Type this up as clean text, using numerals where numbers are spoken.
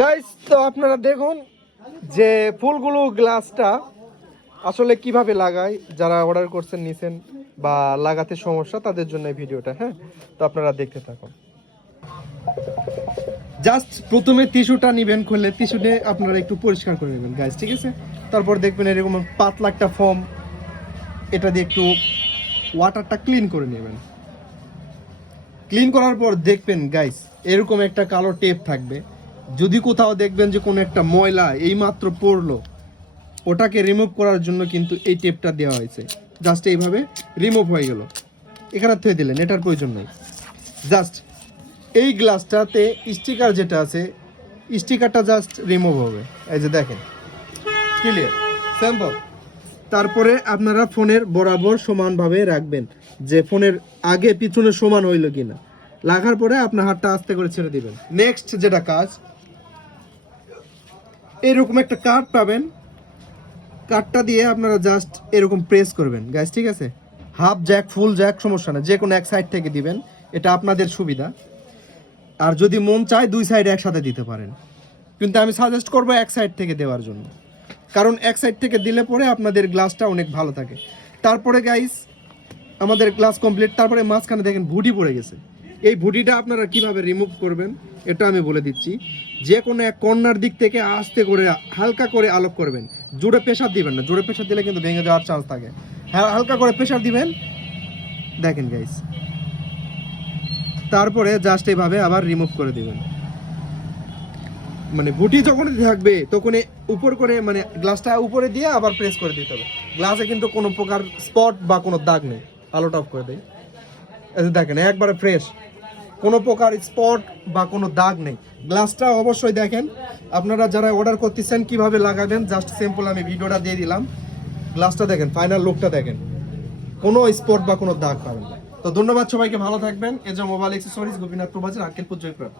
Guys তো আপনারা দেখুন যে ফুলগুলো গ্লাসটা আসলে কিভাবে লাগায়, যারা অর্ডার করছেন নিছেন বা লাগাতে সমস্যা তাদের জন্য এই ভিডিওটা। হ্যাঁ, তো আপনারা দেখতে থাকুন। জাস্ট প্রথমে টিস্যুটা নেবেন, খুললে টিস্যু দিয়ে আপনারা একটু পরিষ্কার করে নেবেন গাইস, ঠিক আছে? তারপর দেখবেন এরকম পাতলা একটা ফোম, এটা দিয়ে একটু ওয়াটারটা ক্লিন করে নেবেন। ক্লিন করার পর দেখবেন গাইস এরকম একটা কালো টেপ থাকবে। যদি কোথাও দেখবেন যে কোনো একটা ময়লা এইমাত্র পড়লো, ওটাকে রিমুভ করার জন্য কিন্তু এই টেপটা দেওয়া হয়েছে। জাস্ট এইভাবে রিমুভ হয়ে গেল, এখানে থুয়ে দিলেন, এটার প্রয়োজন নেই। জাস্ট এই গ্লাসটাতে স্টিকার যেটা আছে, স্টিকারটা জাস্ট রিমুভ হবে। এই যে দেখেন, ক্লিয়ার, সিম্পল। তারপরে আপনারা ফোনের বরাবর সমানভাবে রাখবেন, যে ফোনের আগে পিছনে সমান হইল কিনা। লাগার পরে আপনার হাতটা আস্তে করে ছেড়ে দিবেন। নেক্সট যেটা কাজ, এরকম একটা কার্ড পাবেন, কার্ডটা দিয়ে আপনারা জাস্ট এরকম প্রেস করবেন গাইস, ঠিক আছে? হাফ জ্যাক, ফুল জ্যাক সমস্যা না, যে কোনো এক সাইড থেকে দিবেন, এটা আপনাদের সুবিধা। আর যদি মন চায় দুই সাইডে একসাথে দিতে পারেন, কিন্তু আমি সাজেস্ট করবো এক সাইড থেকে দেওয়ার জন্য, কারণ এক সাইড থেকে দিলে পরে আপনাদের গ্লাসটা অনেক ভালো থাকে। তারপরে গাইস আমাদের গ্লাস কমপ্লিট। তারপরে মাঝখানে দেখেন ভুটি পড়ে গেছে। এই ভুটিটা আপনারা কিভাবে রিমুভ করবেন এটা আমি বলে দিচ্ছি। যে কোনো এক কর্নার দিক থেকে আস্তে করে হালকা করে আলোক করবেন, জোরে প্রেশার দিবেন না, জোরে প্রেশার দিলে কিন্তু ভেঙে যাওয়ার চান্স থাকে। হ্যাঁ, হালকা করে প্রেশার দিবেন, দেখেন গাইস। তারপরে জাস্ট এইভাবে আবার রিমুভ করে দিবেন। মানে বুটি যখন থাকবে তখন উপর করে, মানে গ্লাসটা উপরে দিয়ে আবার প্রেস করে দিতে হবে। গ্লাসে কিন্তু কোনো প্রকার স্পট বা কোনো দাগ নেই। আলোটা অফ করে দেয়, দেখেন একবারে ফ্রেশ, কোনো প্রকার স্পট বা কোনো দাগ নেই। গ্লাসটা অবশ্যই দেখেন, আপনারা যারা অর্ডার করতেছেন কিভাবে লাগাবেন, জাস্ট সিম্পল আমি ভিডিওটা দিয়ে দিলাম। গ্লাসটা দেখেন, ফাইনাল লুকটা দেখেন, কোনো স্পট বা কোনো দাগ পাবেন না। তো ধন্যবাদ সবাইকে, ভালো থাকবেন। এজ মোবাইল অ্যাক্সেসরিজ, গোপীনাথ প্রবাসী, আঙ্কেলপুর, জয়পুর।